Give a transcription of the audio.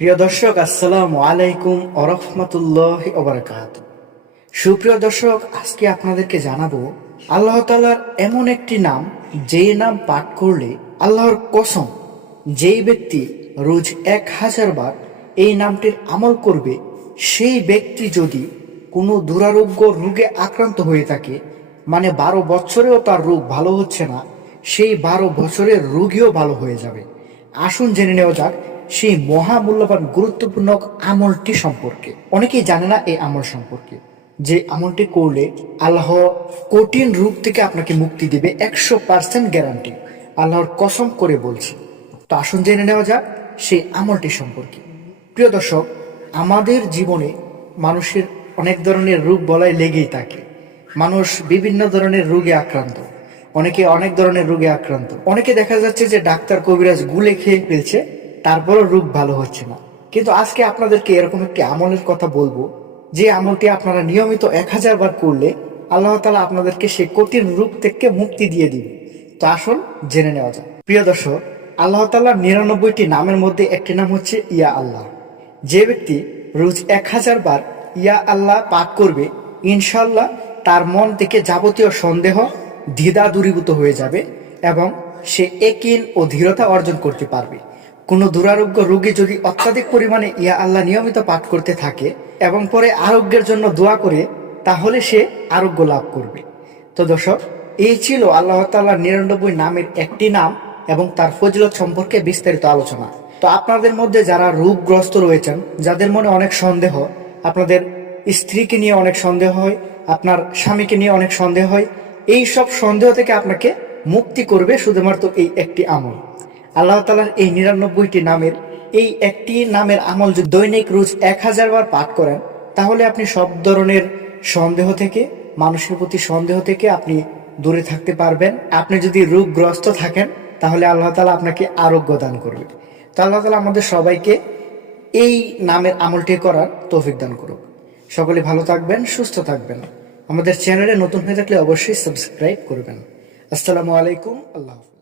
প্রিয় দর্শক, আসসালামু আলাইকুম ওরহমতুল্লাহি ওবারাকাতুহু। সুপ্রিয় দর্শক, আজকে আপনাদেরকে জানাবো আল্লাহ তাআলার এমন একটি নাম, যেই নাম পাঠ করলে আল্লাহর কসম যেই ব্যক্তি রোজ 1000 বার এই নামটির আমল করবে, সেই ব্যক্তি যদি কোনো দুরারোগ্য রোগে আক্রান্ত হয়ে থাকে, মানে 12 বছরেও তার রোগ ভালো হচ্ছে না, সেই 12 বছরের রোগীও ভালো হয়ে যাবে। আসুন জেনে নেওয়া যাক সেই মহামূল্যবান গুরুত্বপূর্ণ আমলটি সম্পর্কে। অনেকেই জানে না এই আমল সম্পর্কে, যে আমলটি করলে আল্লাহ কঠিন রোগ থেকে আপনাকে মুক্তি দিবে, 100% গ্যারান্টি, আল্লাহর কসম করে বলছি। তো আসুন জেনে নেওয়া যাক সেই আমলটি সম্পর্কে। প্রিয় দর্শক, আমাদের জীবনে মানুষের অনেক ধরনের রোগ বলাই লেগেই থাকে। মানুষ বিভিন্ন ধরনের রোগে আক্রান্ত, অনেকে অনেক ধরনের রোগে আক্রান্ত। অনেকে দেখা যাচ্ছে যে ডাক্তার কবিরাজ গুলে খেয়ে ফেলছে, তারপরও রোগ ভালো হচ্ছে না। কিন্তু আজকে আপনাদেরকে এরকম একটি আমলের কথা বলবো, যে আমলটি আপনারা নিয়মিত 1000 বার করলে আল্লাহ তাআলা আপনাদেরকে সেই কঠিন রোগ থেকে মুক্তি দিয়ে দিবে। তো আসুন জেনে নেওয়া যাক। প্রিয় দর্শক, আল্লাহ তাআলার 99টি নামের মধ্যে একটি নাম হচ্ছে ইয়া আল্লাহ। যে ব্যক্তি রোজ 1000 বার ইয়া আল্লাহ পাঠ করবে, ইনশাল্লাহ তার মন থেকে যাবতীয় সন্দেহ দ্বিধা দূরীভূত হয়ে যাবে এবং সে ইয়াকিন ও দৃঢ়তা অর্জন করতে পারবে। কোনো দুরারোগ্য রোগী যদি অত্যাধিক পরিমাণে ইয়া আল্লাহ নিয়মিত পাঠ করতে থাকে এবং পরে আরোগ্যের জন্য দোয়া করে, তাহলে সে আরোগ্য লাভ করবে। তো দর্শক, এই ছিল আল্লাহ তাআলার 99 নামের একটি নাম এবং তার ফজিলত সম্পর্কে বিস্তারিত আলোচনা। তো আপনাদের মধ্যে যারা রোগগ্রস্ত রয়েছেন, যাদের মনে অনেক সন্দেহ, আপনাদের স্ত্রীকে নিয়ে অনেক সন্দেহ হয়, আপনার স্বামীকে নিয়ে অনেক সন্দেহ হয়, এই সব সন্দেহ থেকে আপনাকে মুক্তি করবে শুধুমাত্র এই একটি আমল। আল্লাহ তাআলার এই 99টি নামের এই একটি নামের আমল যদি দৈনিক রোজ 1000 বার পাঠ করেন, তাহলে আপনি সব ধরনের সন্দেহ থেকে, মানুষের প্রতি সন্দেহ থেকে আপনি দূরে থাকতে পারবেন। আপনি যদি রোগগ্রস্ত থাকেন, তাহলে আল্লাহ তাআলা আপনাকে আরোগ্য দান করবে। তো আল্লাহ তাআলা আমাদের সবাইকে এই নামের আমলটি করার তৌফিক দান করুক। সকলে ভালো থাকবেন, সুস্থ থাকবেন। আমাদের চ্যানেলে নতুন হয়ে থাকলে অবশ্যই সাবস্ক্রাইব করবেন। আসসালামু আলাইকুম, আল্লাহ হাফেজ।